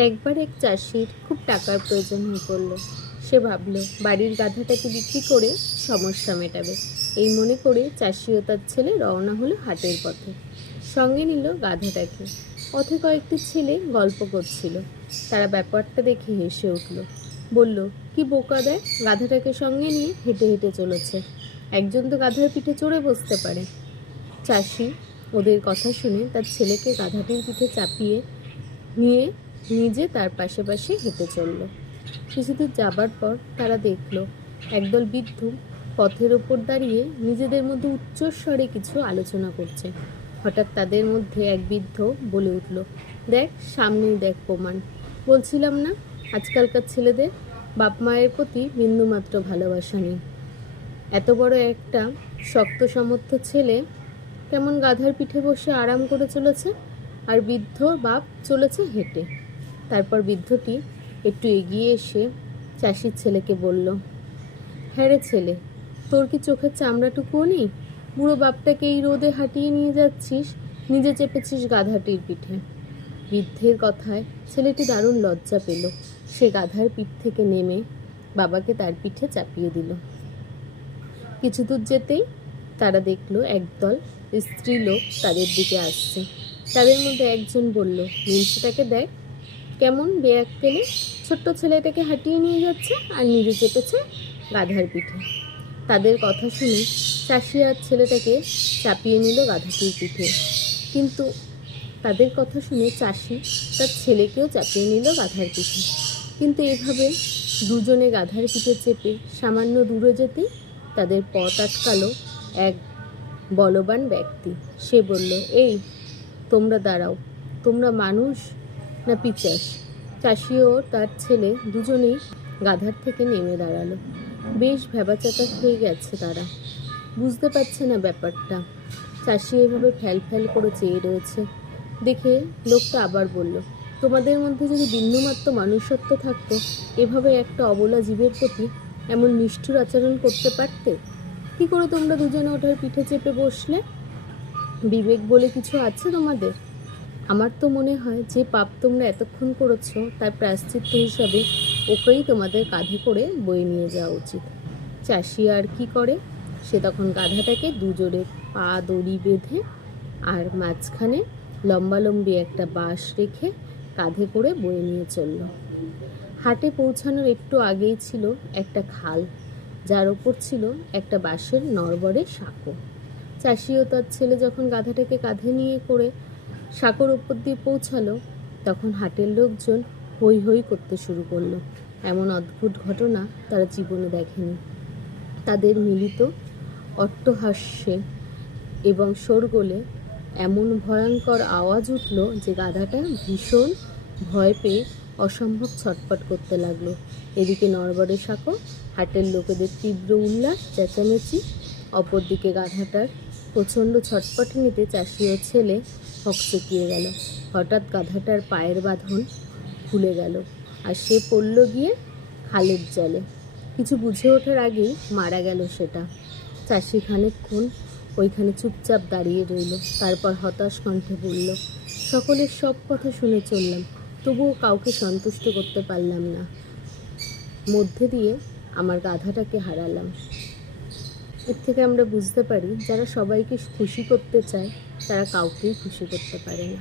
একবার এক চাষির খুব টাকার প্রয়োজন হয়ে পড়ল। সে ভাবল বাড়ির গাধাটাকে বিক্রি করে সমস্যা মেটাবে। এই মনে করে চাষি ও তার ছেলে রওনা হলো হাটের পথে। সঙ্গে নিল গাধাটাকে। পথে কয়েকটি ছেলে গল্প করছিল। তারা ব্যাপারটা দেখে হেসে উঠল। বলল, কি বোকা দেয়, গাধাটাকে সঙ্গে নিয়ে হেঁটে হেঁটে চলেছে। একজন তো গাধার পিঠে চড়ে বসতে পারে। চাষি ওদের কথা শুনে তার ছেলেকে গাধাটির পিঠে চাপিয়ে নিয়ে নিজে তার পাশে পাশে হেঁটে চলল। কিছুদূর যাবার পর তারা দেখল একদল বৃদ্ধ পথের ওপর দাঁড়িয়ে নিজেদের মধ্যে উচ্চস্বরে কিছু আলোচনা করছে। হঠাৎ তাদের মধ্যে এক বৃদ্ধ বলে উঠল, দেখ, সামনেই দেখ প্রমাণ। বলছিলাম না, আজকালকার ছেলেদের বাপ মায়ের প্রতি বিন্দুমাত্র ভালোবাসা নেই। এত বড় একটা শক্ত সমর্থ ছেলে কেমন গাধার পিঠে বসে আরাম করে চলেছে, আর বৃদ্ধ বাপ চলেছে হেঁটে। তারপর বৃদ্ধটি একটু এগিয়ে এসে চাষির ছেলেকে বলল, হ্যাঁ রে ছেলে, তোর কি চোখের চামড়াটুকুও নেই? বুড়ো বাপটাকে এই রোদে হাঁটিয়ে নিয়ে যাচ্ছিস, নিজে চেপেছিস গাধাটির পিঠে। বৃদ্ধের কথায় ছেলেটি দারুণ লজ্জা পেল। সে গাধার পিঠ থেকে নেমে বাবাকে তার পিঠে চাপিয়ে দিল। কিছু দূর যেতেই তারা দেখল একদল স্ত্রীলোক তাদের দিকে আসছে। তাদের মধ্যে একজন বলল, মিনসেটাকে দেখ, কেমন বেয়াক পেলে ছোট্ট ছেলেটাকে হাঁটিয়ে নিয়ে যাচ্ছে আর নিজে চেপেছে গাধার পিঠে। তাদের কথা শুনে চাষি আর ছেলেটাকে চাপিয়ে নিল গাধাটির পিঠে। কিন্তু তাদের কথা শুনে চাষি তার ছেলেকেও চাপিয়ে নিল গাধার পিঠে। কিন্তু এভাবে দুজনে গাধার পিঠে চেপে সামান্য দূরে যেতেই তাদের পথ আটকালো এক বলবান ব্যক্তি। সে বলল, এই তোমরা দাঁড়াও, তোমরা মানুষ না পিচাস? চাষি ও তার ছেলে দুজনেই গাধার থেকে নেমে দাঁড়ালো। বেশ ভ্যাবাচ্যাকা হয়ে গেছে তারা, বুঝতে পারছে না ব্যাপারটা। চাষি এভাবে ফ্যাল ফ্যাল করে চেয়ে রয়েছে দেখে লোকটা আবার বলল, তোমাদের মধ্যে যদি বিন্দুমাত্র মনুষ্যত্ব থাকতো, এভাবে একটা অবলা জীবের প্রতি এমন নিষ্ঠুর আচরণ করতে পারতে? কি করে তোমরা দুজনে ওঠার পিঠে চেপে বসলে? বিবেক বলে কিছু আছে তোমাদের? আমার তো মনে হয় যে পাপ তোমরা এতক্ষণ করেছো তার প্রায়শ্চিত্ত হিসাবে ওকেই তোমাদের কাঁধে করে বয়ে নিয়ে যাওয়া উচিত। চাষি আর কি করে, সে তখন গাধাটাকে দুজোরে পা দড়ি বেঁধে আর মাঝখানে লম্বালম্বি একটা বাঁশ রেখে কাঁধে করে বয়ে নিয়ে চলল। হাটে পৌঁছানোর একটু আগেই ছিল একটা খাল, যার ওপর ছিল একটা বাঁশের নড়বড়ে সাঁকো। চাষি ও তার ছেলে যখন গাধাটাকে কাঁধে নিয়ে করে সাঁকোর ওপর দিয়ে পৌঁছালো, তখন হাটের লোকজন হৈ হৈ করতে শুরু করলো। এমন অদ্ভুত ঘটনা তারা জীবনে দেখেনি। তাদের মিলিত অট্টহাস্যে এবং শোরগোলে এমন ভয়ঙ্কর আওয়াজ উঠল যে গাধাটা ভীষণ ভয় পেয়ে অসম্ভব ছটফট করতে লাগলো। এদিকে নড়বড়ে সাঁকো, হাটের লোকেদের তীব্র উল্লাস চেঁচামেচি, অপরদিকে গাধাটার প্রচণ্ড ছটফটানিতে চাষি ও ছেলে হকচকিয়ে গেল। হঠাৎ গাধাটার পায়ের বাঁধন খুলে গেল আর সে পড়ল গিয়ে খালের জলে। কিছু বুঝে ওঠার আগেই মারা গেল সেটা। চাষি খানিকক্ষণ ওইখানে চুপচাপ দাঁড়িয়ে রইল, তারপর হতাশ কণ্ঠে বলল, সকলের সব কথা শুনে চললাম, তবুও কাউকে সন্তুষ্ট করতে পারলাম না। মধ্যে দিয়ে আমার গাধাটাকে হারালাম। এর থেকে আমরা বুঝতে পারি, যারা সবাইকে খুশি করতে চায় তারা কাউকেই খুশি করতে পারে না।